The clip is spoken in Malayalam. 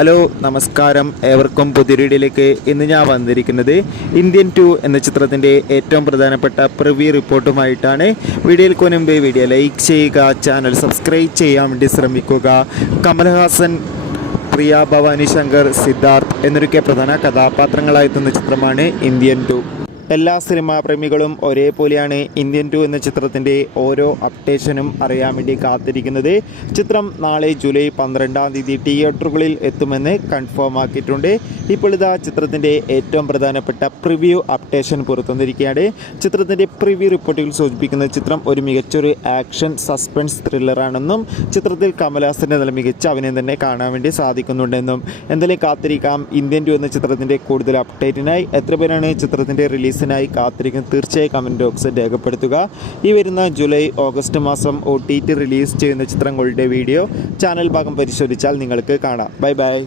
ഹലോ നമസ്കാരം, ഏവർക്കും പുതിയ വീഡിയോയിലേക്ക്. ഇന്ന് ഞാൻ വന്നിരിക്കുന്നത് ഇന്ത്യൻ 2 എന്ന ചിത്രത്തിൻ്റെ ഏറ്റവും പ്രധാനപ്പെട്ട പ്രിവ്യൂ റിപ്പോർട്ടുമായിട്ടാണ്. വീഡിയോയിൽ മുൻപ് വീഡിയോ ലൈക്ക് ചെയ്യുക, ചാനൽ സബ്സ്ക്രൈബ് ചെയ്യാൻ വേണ്ടി ശ്രമിക്കുക. കമൽഹാസൻ, പ്രിയ ഭവാനി ശങ്കർ, സിദ്ധാർത്ഥ് എന്നൊക്കെ പ്രധാന കഥാപാത്രങ്ങളായെത്തുന്ന ചിത്രമാണ് ഇന്ത്യൻ 2. എല്ലാ സിനിമാ പ്രേമികളും ഒരേപോലെയാണ് ഇന്ത്യൻ 2 എന്ന ചിത്രത്തിൻ്റെ ഓരോ അപ്ഡേഷനും അറിയാൻ വേണ്ടി കാത്തിരിക്കുന്നത്. ചിത്രം നാളെ ജൂലൈ 12-ാം തീയതി തിയേറ്ററുകളിൽ എത്തുമെന്ന് കൺഫേം ആക്കിയിട്ടുണ്ട്. ഇപ്പോൾ ഇതാ ചിത്രത്തിൻ്റെ ഏറ്റവും പ്രധാനപ്പെട്ട പ്രിവ്യൂ അപ്ഡേഷൻ പുറത്തുവന്നിരിക്കുകയാണ്. ചിത്രത്തിൻ്റെ പ്രിവ്യൂ റിപ്പോർട്ടുകൾ സൂചിപ്പിക്കുന്ന ചിത്രം ഒരു മികച്ചൊരു ആക്ഷൻ സസ്പെൻസ് ത്രില്ലറാണെന്നും ചിത്രത്തിൽ കമൽഹാസൻ്റെ നല്ല മികച്ച അഭിനയം തന്നെ കാണാൻ വേണ്ടി സാധിക്കുന്നുണ്ടെന്നും എന്തായാലും കാത്തിരിക്കാം. ഇന്ത്യൻ 2 എന്ന ചിത്രത്തിൻ്റെ കൂടുതൽ അപ്ഡേറ്റിനായി എത്ര പേരാണ് ചിത്രത്തിൻ്റെ റിലീസിനായി കാത്തിരിക്കുന്നത്? തീർച്ചയായും കമൻറ്റ് ബോക്സിൽ രേഖപ്പെടുത്തുക. ഈ വരുന്ന ജൂലൈ ഓഗസ്റ്റ് മാസം OTT റിലീസ് ചെയ്യുന്ന ചിത്രങ്ങളുടെ വീഡിയോ ചാനൽ ഭാഗം പരിശോധിച്ചാൽ നിങ്ങൾക്ക് കാണാം. Bye bye.